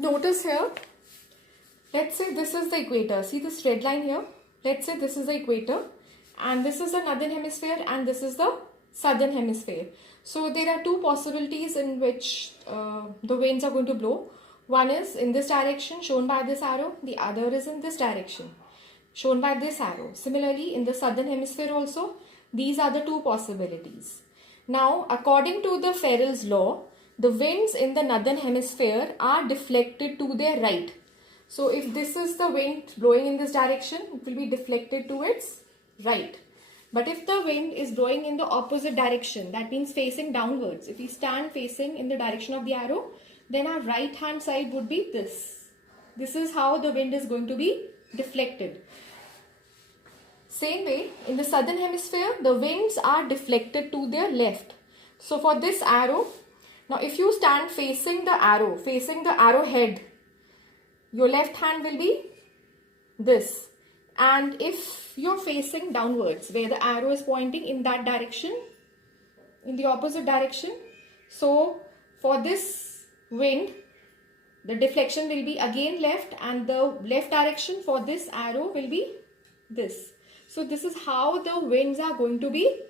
Notice here, let's say this is the equator. See this red line here? Let's say this is the equator and this is the northern hemisphere and this is the southern hemisphere. So there are two possibilities in which the winds are going to blow. One is in this direction shown by this arrow, the other is in this direction shown by this arrow. Similarly, in the southern hemisphere also, these are the two possibilities. Now, according to the Farrell's law, the winds in the northern hemisphere are deflected to their right. So if this is the wind blowing in this direction, it will be deflected to its right. But if the wind is blowing in the opposite direction, that means facing downwards, if we stand facing in the direction of the arrow, then our right hand side would be this. This is how the wind is going to be deflected. Same way, in the southern hemisphere, the winds are deflected to their left. So for this arrow, now if you stand facing the arrowhead, your left hand will be this. And if you're facing downwards, where the arrow is pointing in that direction, in the opposite direction, so for this wind, the deflection will be again left, and the left direction for this arrow will be this. So this is how the winds are going to be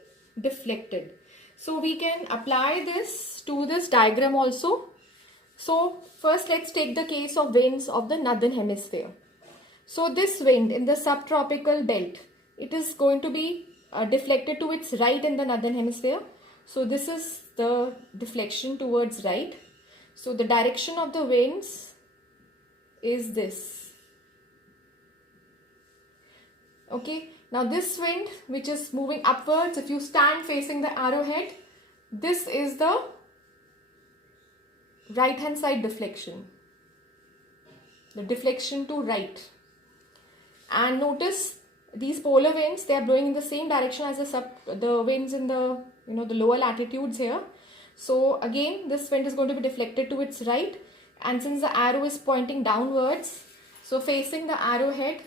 deflected. So we can apply this to this diagram also. So first let's take the case of winds of the northern hemisphere. So this wind in the subtropical belt, it is going to be deflected to its right in the northern hemisphere. So this is the deflection towards right. So the direction of the winds is this. Okay, now this wind which is moving upwards, if you stand facing the arrowhead, this is the right hand side deflection, the deflection to right. And notice these polar winds, they are blowing in the same direction as the winds in the the lower latitudes here. So again this wind is going to be deflected to its right, and since the arrow is pointing downwards, so facing the arrowhead,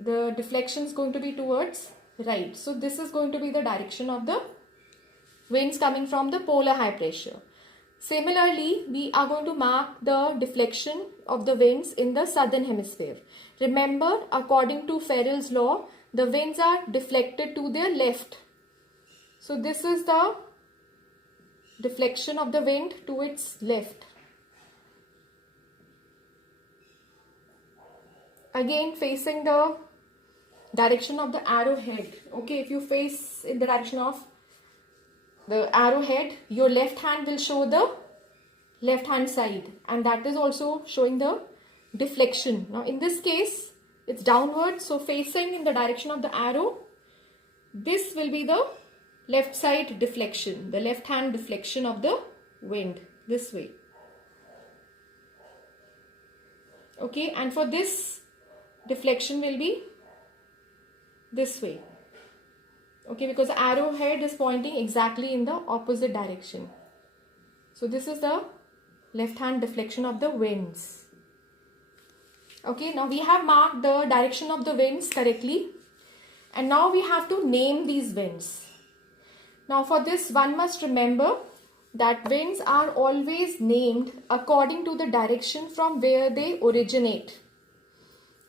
the deflection is going to be towards right. So this is going to be the direction of the winds coming from the polar high pressure. Similarly, we are going to mark the deflection of the winds in the southern hemisphere. Remember, according to Farrell's law, the winds are deflected to their left. So this is the deflection of the wind to its left. Again, facing the direction of the arrowhead. Okay, if you face in the direction of the arrowhead, your left hand will show the left hand side, and that is also showing the deflection. Now in this case, it's downwards, so facing in the direction of the arrow, this will be the left side deflection, the left hand deflection of the wind, this way. Okay, and for this, deflection will be this way. Okay, because the arrowhead is pointing exactly in the opposite direction. So this is the left hand deflection of the winds. Okay, now we have marked the direction of the winds correctly, and now we have to name these winds. Now for this, one must remember that winds are always named according to the direction from where they originate.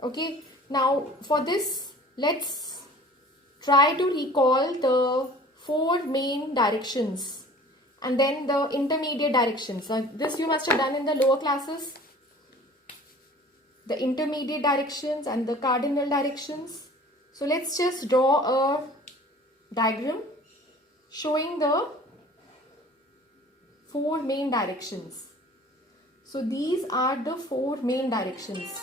Okay, now for this, let's try to recall the four main directions and then the intermediate directions. Now this you must have done in the lower classes. The intermediate directions and the cardinal directions. So let's just draw a diagram showing the four main directions. So these are the four main directions.